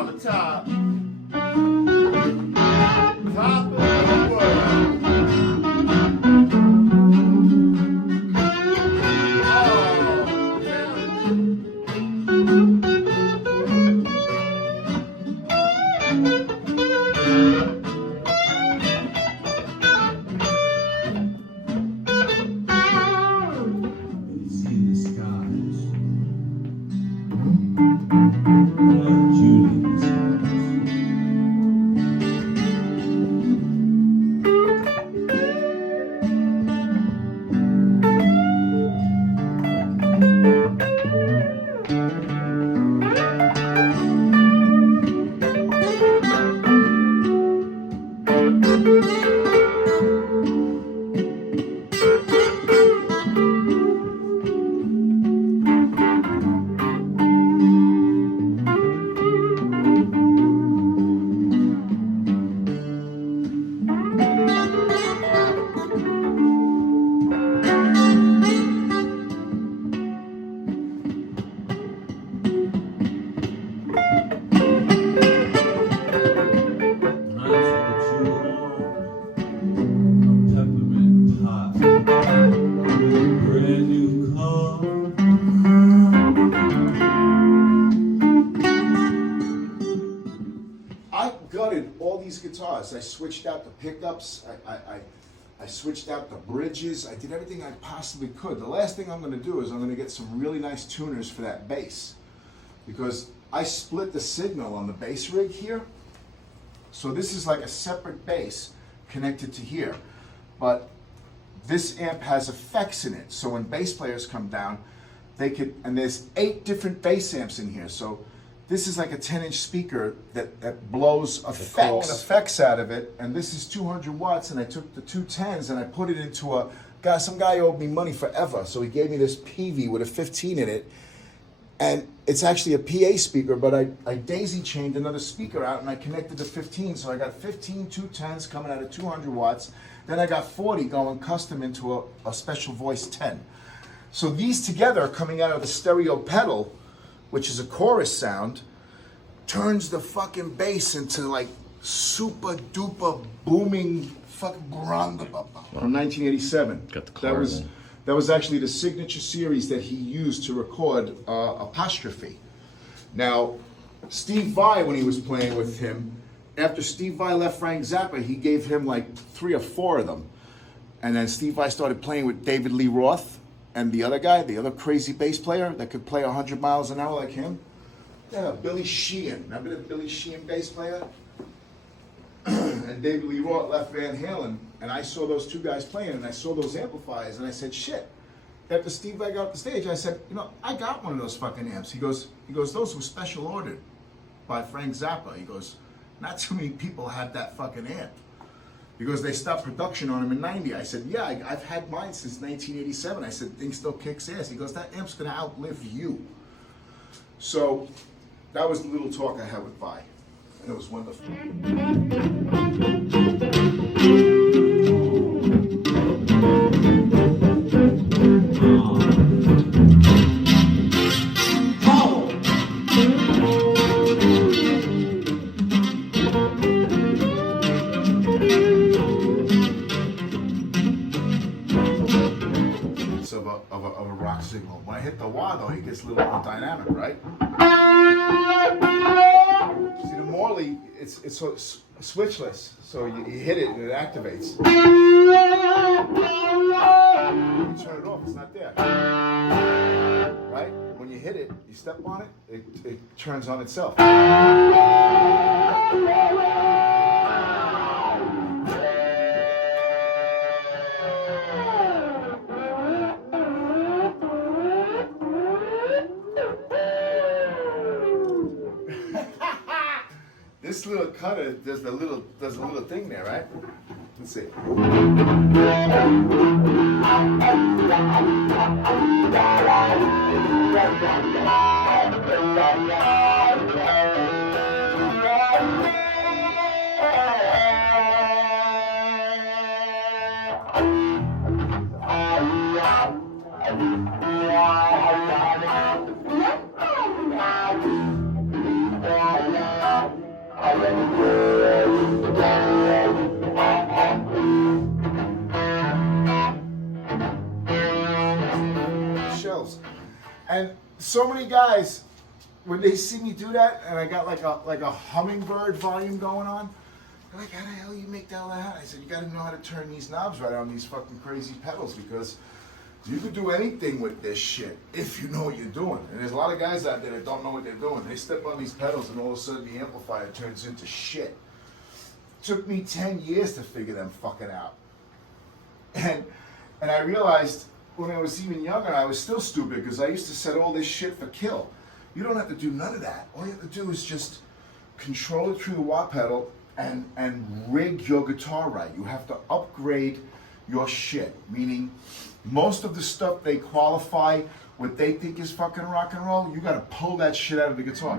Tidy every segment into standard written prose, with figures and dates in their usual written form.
on the top. Top of the world. Guitars. I switched out the pickups, I switched out the bridges, I did everything I possibly could. The last thing I'm going to do is I'm going to get some really nice tuners for that bass, because I split the signal on the bass rig here, so this is like a separate bass connected to here, but this amp has effects in it, so when bass players come down, they could, and there's 8 different bass amps in here, so this is like a 10-inch speaker that blows effects out of it, and this is 200 watts, and I took the 210s and I put it into some guy owed me money forever, so he gave me this Peavey with a 15 in it, and it's actually a PA speaker, but I daisy-chained another speaker out and I connected the 15, so I got 15 210s coming out of 200 watts, then I got 40 going custom into a special voice 10. So these together coming out of the stereo pedal, which is a chorus sound, turns the fucking bass into like super duper booming fucking grande from 1987. Got the chorus. That was actually the signature series that he used to record Apostrophe. Now, Steve Vai, when he was playing with him, after Steve Vai left Frank Zappa, he gave him like 3 or 4 of them. And then Steve Vai started playing with David Lee Roth, and the other guy, the other crazy bass player that could play 100 miles an hour like him. Yeah, Billy Sheehan. Remember the Billy Sheehan bass player? And David Lee Roth left Van Halen, and I saw those 2 guys playing, and I saw those amplifiers, and I said, shit. After Steve Vai got off the stage, I said, I got one of those fucking amps. He goes, those were special ordered by Frank Zappa. He goes, not too many people had that fucking amp. Because they stopped production on him in 90. I said, yeah, I've had mine since 1987. I said, thing still kicks ass. He goes, that amp's gonna outlive you. So that was the little talk I had with Vi. And it was wonderful. Of a rock signal. When I hit the wah, though, it gets a little more dynamic, right? See, the Morley, it's so switchless, so you hit it and it activates. You turn it off, it's not there. Right? When you hit it, you step on it, it turns on itself. This little cutter does a little thing there, right? Let's see. And so many guys, when they see me do that, and I got like a hummingbird volume going on, they're like, how the hell you make that loud? I said, you gotta know how to turn these knobs right on these fucking crazy pedals, because you could do anything with this shit if you know what you're doing. And there's a lot of guys out there that don't know what they're doing. They step on these pedals and all of a sudden the amplifier turns into shit. Took me 10 years to figure them fucking out. And I realized when I was even younger, I was still stupid because I used to set all this shit for kill. You don't have to do none of that. All you have to do is just control it through the wah pedal and rig your guitar right. You have to upgrade your shit, meaning most of the stuff they qualify, what they think is fucking rock and roll, you gotta pull that shit out of the guitar.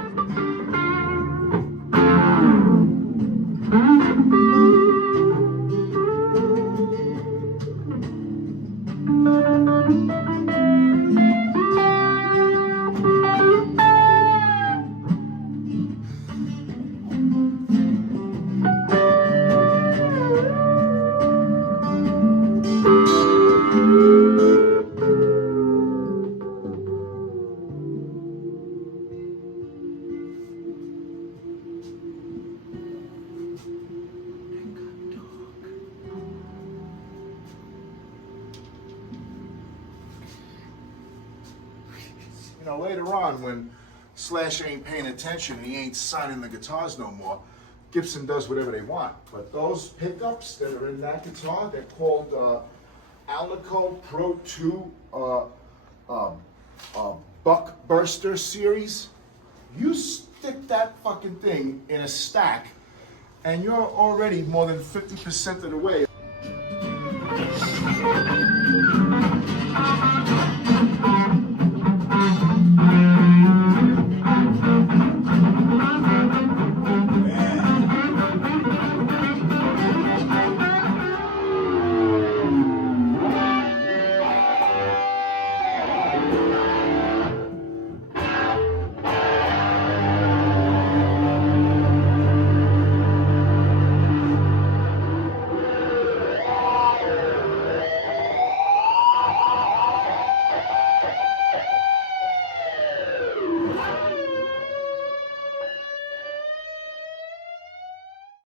You know, later on when Slash ain't paying attention and he ain't signing the guitars no more, Gibson does whatever they want. But those pickups that are in that guitar, they're called Alico Pro 2 Buck Burster series. You stick that fucking thing in a stack and you're already more than 50% of the way.